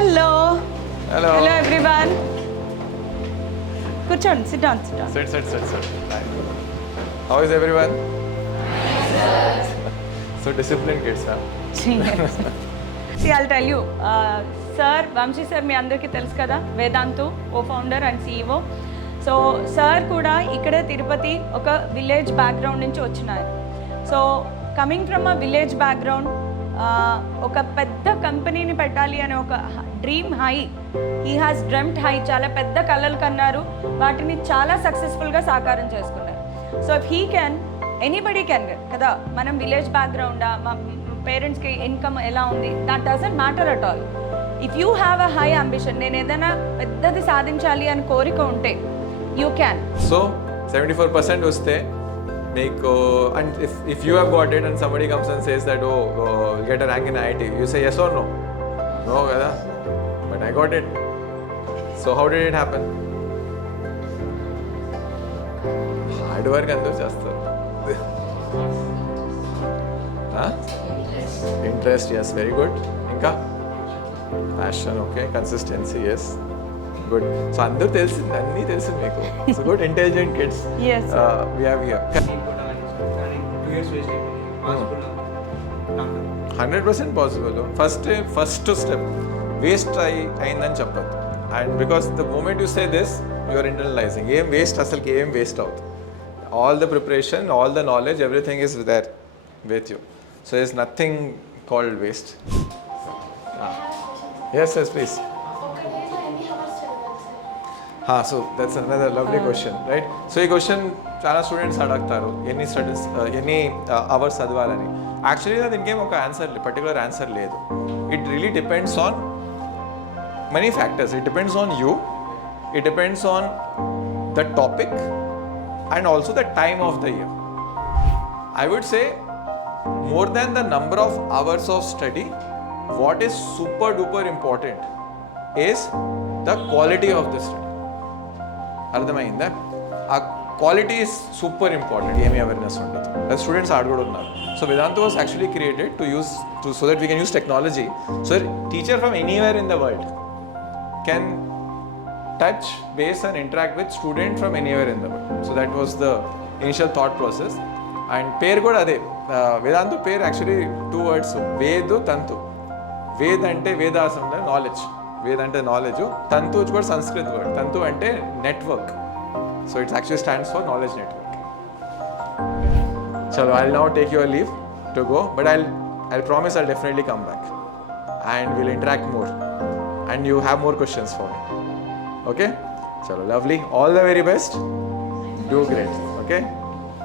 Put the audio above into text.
Hello. Hello. Hello everyone. Kurchon, sit down. Sit. How is everyone? So disciplined kids, huh? See, I'll tell you. Sir, Vamshi sir, మీ అందరికీ తెలుసు కదా, Vedantu co-founder and CEO. So sir కూడా ఇక్కడ తిరుపతి ఒక village background నుంచి వచ్చినారు. So coming from a village background, ఒక పెద్ద కంపెనీని పెట్టాలి అనే ఒక dream high, he has dreamed high, చాలా పెద్ద కలలు కన్నారు, వాటిని చాలా సక్సెస్ఫుల్గా సాకారం చేసుకున్నారు. So if he can, anybody can కదా. మనం విలేజ్ బ్యాక్గ్రౌండా, మా పేరెంట్స్కి ఇన్కమ్ ఎలా ఉంది, that doesn't matter at all. If you have a high ambition, నేను ఏదైనా పెద్దది సాధించాలి అని కోరిక ఉంటే యూ క్యాన్. So 74% వస్తే మీకు, and if you have got it and somebody comes and says that we'll get a rank in IIT, you say yes or no? No కదా, but I got it. So how did it happen? Hard work అందరూ చేస్తారు. Interest, yes, very good. ఇంకా passion, okay, consistency, yes, good. So అందరూ తెలిసింది, అన్నీ తెలుసు మీకు. So good, intelligent kids Yes. we have here. 100% possible. First step waste అయిందని చెప్పద్దు. And because the moment you say this, you're internalizing. ఏం waste, అసలుకి ఏం వేస్ట్ అవుతుంది. All the preparation, all the knowledge, everything is there with you. So is nothing called waste. Yes please. So that's another lovely question, right? So ఈ question చాలా students అడుగుతారు, ఎన్ని hours చదవాలని. Actually దీనికి ఒక ఆన్సర్, పర్టికులర్ ఆన్సర్ లేదు. It really depends on many factors. It depends on you, it depends on the topic and also the time of the year. I would say more than the number of hours of study, what is super duper important is the quality of the study. అర్థమైందా? ఆ quality is super important. ఏమి అవేర్నెస్ ఉండదు, అది స్టూడెంట్స్ ఆడ కూడా ఉన్నారు. సో వేదాంత was actually created to use so that we can use technology, so teacher from anywhere in the world can touch base and interact with student from anywhere in the world. So that was the initial thought process. And పేరు కూడా అదే. వేదాంతు పేరు యాక్చువల్లీ 2 words, వేదు తంతు. వేద్ అంటే వేదాసంలో నాలెడ్జ్, వేద్ అంటే నాలెడ్జ్, తంతు కూడా సంస్కృత్ వర్డ్. తంతు అంటే network. So it's actually stands for knowledge network. చలో, I will now take your leave to go, but I'll promise I'll definitely come back and we'll interact more and you have more questions for me. Okay? Chalo, lovely. All the very best. Do great. Okay?